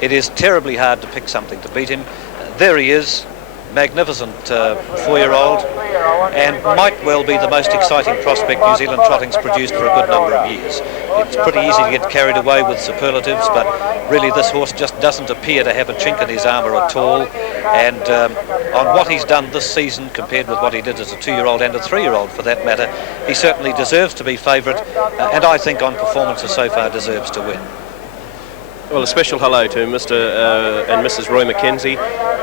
it is terribly hard to pick something to beat him. There he is, magnificent 4-year-old, and might well be the most exciting prospect New Zealand trotting's produced for a good number of years. It's pretty easy to get carried away with superlatives, but really this horse just doesn't appear to have a chink in his armour at all, and on what he's done this season compared with what he did as a 2-year-old and a 3-year-old for that matter, he certainly deserves to be favourite, and I think on performances so far deserves to win. Well, a special hello to Mr. and Mrs. Roy Mackenzie,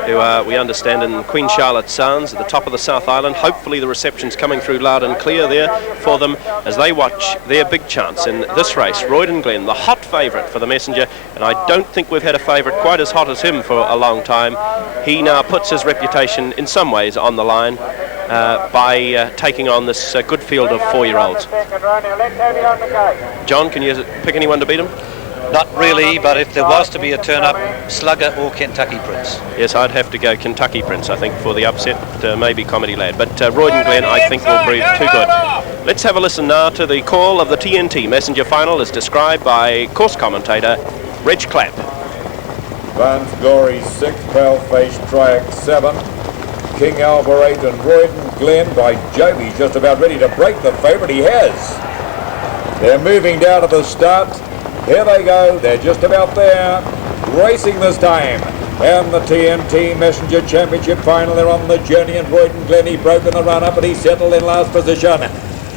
who are, we understand, in Queen Charlotte Sounds at the top of the South Island. Hopefully the reception's coming through loud and clear there for them as they watch their big chance in this race. Roydon Glen, the hot favourite for the Messenger, and I don't think we've had a favourite quite as hot as him for a long time. He now puts his reputation in some ways on the line by taking on this good field of 4-year-olds. John, can you pick anyone to beat him? Not really, but if there was to be a turn-up, Slugger or Kentucky Prince. Yes, I'd have to go Kentucky Prince, I think, for the upset, maybe Comedy Lad. But Roydon Glen, I think, will prove too good. Let's have a listen now to the call of the TNT Messenger final as described by course commentator Reg Clapp. Van's Glory 6, Pale-Faced Triac 7, King Albert 8 and Roydon Glen. By Jove, he's just about ready to break the favourite. He has. They're moving down to the start. Here they go, they're just about there, racing this time. And the TNT Messenger Championship final, they're on the journey, and Roydon Glen, he broke in the run-up, and he settled in last position.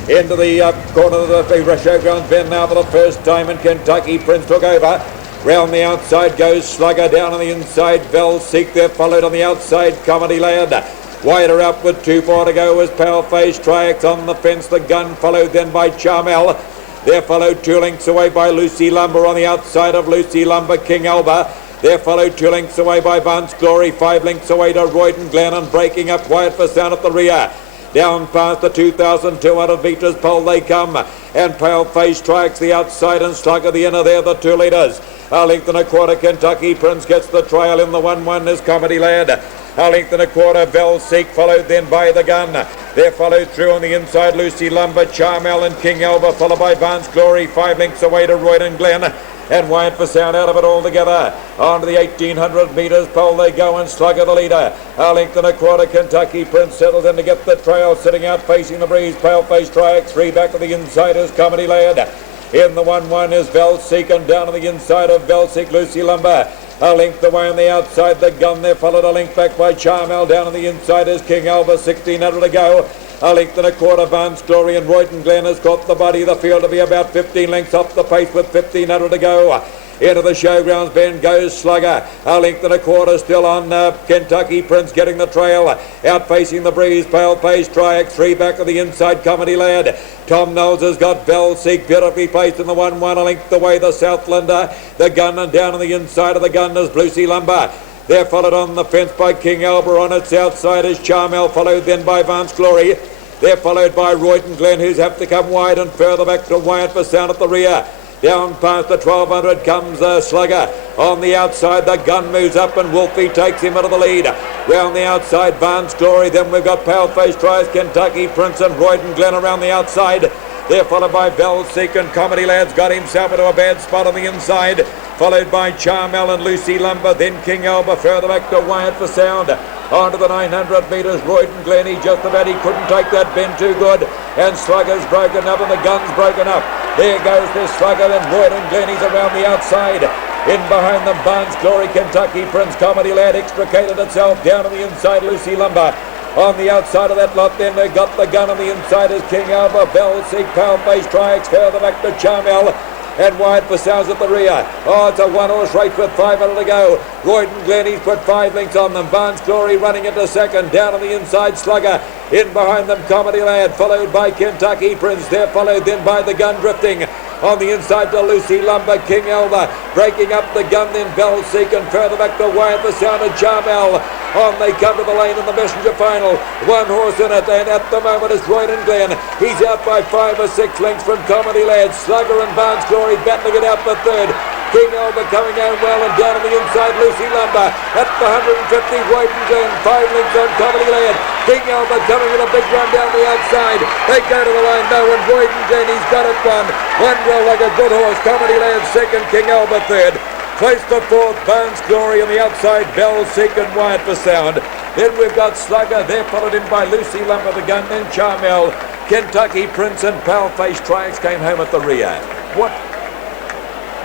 Into the corner of the showgrounds bend now for the first time, and Kentucky Prince took over. Round the outside goes Slugger, down on the inside, Velseek, they're followed on the outside, Comedy Lad. Wider up with 2-4 to go was Pale-Faced Triac on the fence, the gun followed then by Charmel. They're followed 2 lengths away by Lucy Lumber on the outside of Lucy Lumber, King Alba. They're followed 2 lengths away by Vance Glory, 5 lengths away to Roydon Glen, and breaking up quiet for sound at the rear. Down past the 2,200 metres pole they come, and Pale-Faced Triac the outside and Slugger the inner. They're the 2 leaders. A length and a quarter, Kentucky Prince gets the trail in the 1-1 is Comedy Lad. A length and a quarter, Velseek, followed then by the gun. They're followed through on the inside, Lucy Lumber, Charmel and King Alba, followed by Vance Glory, 5 lengths away to Roydon Glen. And wide for sound out of it altogether. On to the 1,800 metres pole they go, and Slugger the leader. A length and a quarter, Kentucky Prince settles in to get the trail, sitting out facing the breeze. Pale-Faced Triac, 3 back to the inside is Comedy Lad. In the 1-1 is Velseek, and down on the inside of Velseek, Lucy Lumber. A length away on the outside, the gun there, followed a length back by Charmel. Down on the inside is King Alba, 1,600 to go. A length and a quarter, Vance Glory, and Roydon Glen has got the body. The field to be about 15 lengths off the pace with 1,500 to go. Into the showgrounds bend goes Slugger. A length and a quarter still on Kentucky Prince getting the trail. Out facing the breeze, Pale-Faced Triac, 3 back of the inside, Comedy Lad. Tom Knowles has got Velseek beautifully placed in the 1-1, a length away the Southlander. The gun, and down on the inside of the gun is Lucy Lumber. They're followed on the fence by King Alba. On its outside is Charmel, followed then by Vance Glory. They're followed by Roydon Glen, who's have to come wide, and further back to Wyatt for sound at the rear. Down past the 1,200 comes Slugger. On the outside, the gun moves up, and Wolfie takes him out of the lead. Round the outside, Vance Glory. Then we've got Pale-Faced Triac, Kentucky Prince, and Roydon Glen around the outside. They're followed by Velseek, and Comedy Lad's got himself into a bad spot on the inside. Followed by Charmel and Lucy Lumber. Then King Alba further back to Wyatt for sound. On to the 900 metres, Roydon Glen, he couldn't take that bend too good, and Slugger's broken up and the gun's broken up. There goes this Slugger, and Roydon Glen, he's around the outside. In behind them, Vance Glory, Kentucky Prince, Comedy Lad extricated itself. Down on the inside, Lucy Lumber. On the outside of that lot, then they got the gun on the inside is King Alba, Velseek, Pale-Faced Triac, further back to Charmel. And wide for sounds at the rear. Oh, it's a 1-horse race with 500 to go. Roydon Glen, he's put 5 lengths on them. Vance Glory running into second. Down on the inside, Slugger. In behind them, Comedy Lad, followed by Kentucky Prince. They're followed then by the gun drifting. On the inside to Lucy Lumber, King Alba. Breaking up the gun, then Velseek, and further back to Wyatt for sound of Charmel. On they come to the lane in the Messenger final. 1 horse in it, and at the moment is Roydon Glen. He's out by 5 or 6 lengths from Comedy Lad. Slugger and Vance Glory battling it out for third. King Alba coming home well, and down on the inside, Lucy Lumber. At the 150, Roydon Glen, 5 lengths on Comedy Lad. King Alba coming in a big run down the outside. They go to the line now, and Roydon Glen, he's got it won. One well like a good horse. Comedy Lad second, King Alba third. Close to fourth, Barnes Glory on the outside, Bell second, wide for sound. Then we've got Slugger, they're followed in by Lucy Lumber the gun, then Charmel, Kentucky Prince and Paleface Triax came home at the rear. What?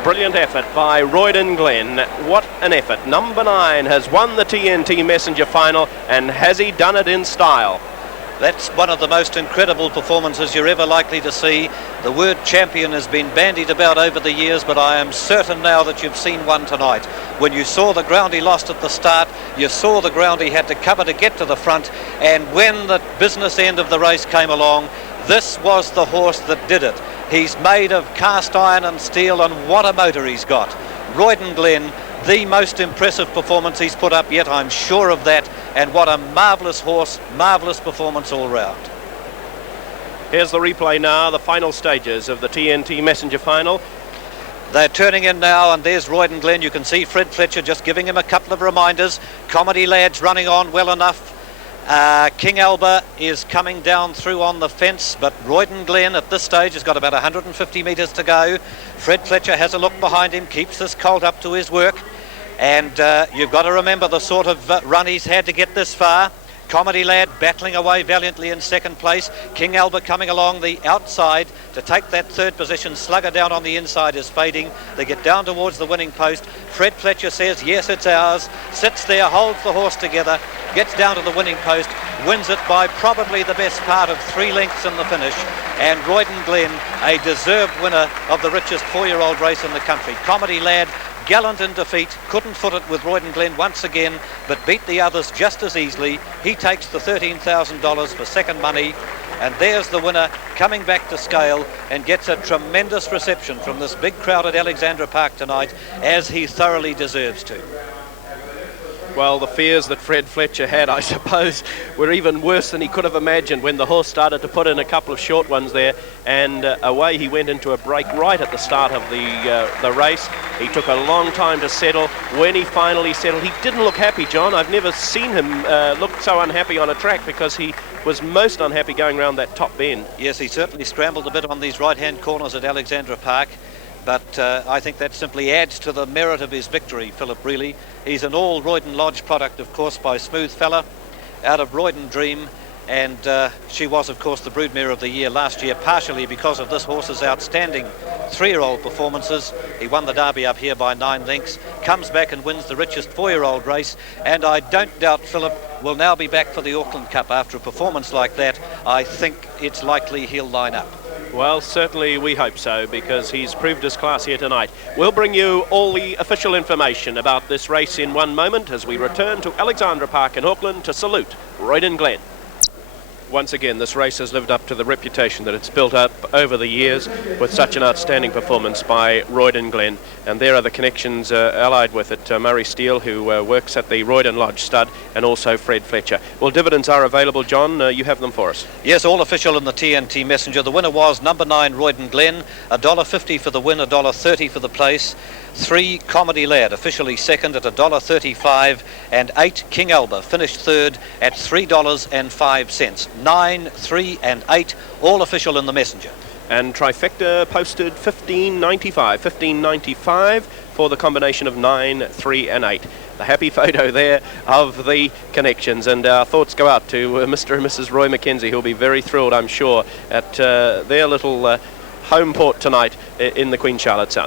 Brilliant effort by Roydon Glen. What an effort. Number 9 has won the TNT Messenger final, and has he done it in style? That's one of the most incredible performances you're ever likely to see. The word champion has been bandied about over the years, but I am certain now that you've seen one tonight. When you saw the ground he lost at the start, you saw the ground he had to cover to get to the front, and when the business end of the race came along, this was the horse that did it. He's made of cast iron and steel, and what a motor he's got. Roydon Glen, the most impressive performance he's put up yet, I'm sure of that, and what a marvellous horse, marvellous performance all round. Here's the replay now, the final stages of the TNT Messenger final. They're turning in now, and there's Roydon Glen. You can see Fred Fletcher just giving him a couple of reminders. Comedy Lad's running on well enough. King Alba is coming down through on the fence, but Roydon Glen at this stage has got about 150 metres to go. Fred Fletcher has a look behind him, keeps this colt up to his work, and you've got to remember the sort of run he's had to get this far. Comedy Lad battling away valiantly in second place. King Alba coming along the outside to take that third position. Slugger down on the inside is fading. They get down towards the winning post. Fred Fletcher says, yes, it's ours. Sits there, holds the horse together, gets down to the winning post, wins it by probably the best part of 3 lengths in the finish. And Roydon Glen, a deserved winner of the richest 4-year-old race in the country. Comedy Lad, gallant in defeat, couldn't foot it with Roydon Glen once again, but beat the others just as easily. He takes the $13,000 for second money, and there's the winner coming back to scale and gets a tremendous reception from this big crowd at Alexandra Park tonight, as he thoroughly deserves to. Well, the fears that Fred Fletcher had, I suppose, were even worse than he could have imagined when the horse started to put in a couple of short ones there, and away he went into a break right at the start of the race. He took a long time to settle. When he finally settled, he didn't look happy, John. I've never seen him look so unhappy on a track, because he was most unhappy going around that top bend. Yes, he certainly scrambled a bit on these right-hand corners at Alexandra Park. But I think that simply adds to the merit of his victory, Philip, really. He's an all Roydon Lodge product, of course, by Smooth Fella, out of Roydon Dream. And she was, of course, the broodmare of the year last year, partially because of this horse's outstanding 3-year-old performances. He won the Derby up here by 9 lengths, comes back and wins the richest 4-year-old race. And I don't doubt Philip will now be back for the Auckland Cup after a performance like that. I think it's likely he'll line up. Well, certainly we hope so, because he's proved his class here tonight. We'll bring you all the official information about this race in one moment as we return to Alexandra Park in Auckland to salute Roydon Glen. Once again, this race has lived up to the reputation that it's built up over the years with such an outstanding performance by Roydon Glen. And there are the connections allied with it. Murray Steele, who works at the Roydon Lodge stud, and also Fred Fletcher. Well, dividends are available, John. You have them for us. Yes, all official in the TNT Messenger. The winner was number 9, Roydon Glen. $1.50 for the win, $1.30 for the place. 3, Comedy Lad, officially second at $1.35, and 8, King Alba, finished third at $3.05. 9, 3 and 8, all official in the Messenger. And Trifecta posted $15.95 for the combination of 9, 3 and 8. The happy photo there of the connections, and our thoughts go out to Mr. and Mrs. Roy Mackenzie, who'll be very thrilled, I'm sure, at their little home port tonight in the Queen Charlotte Sound.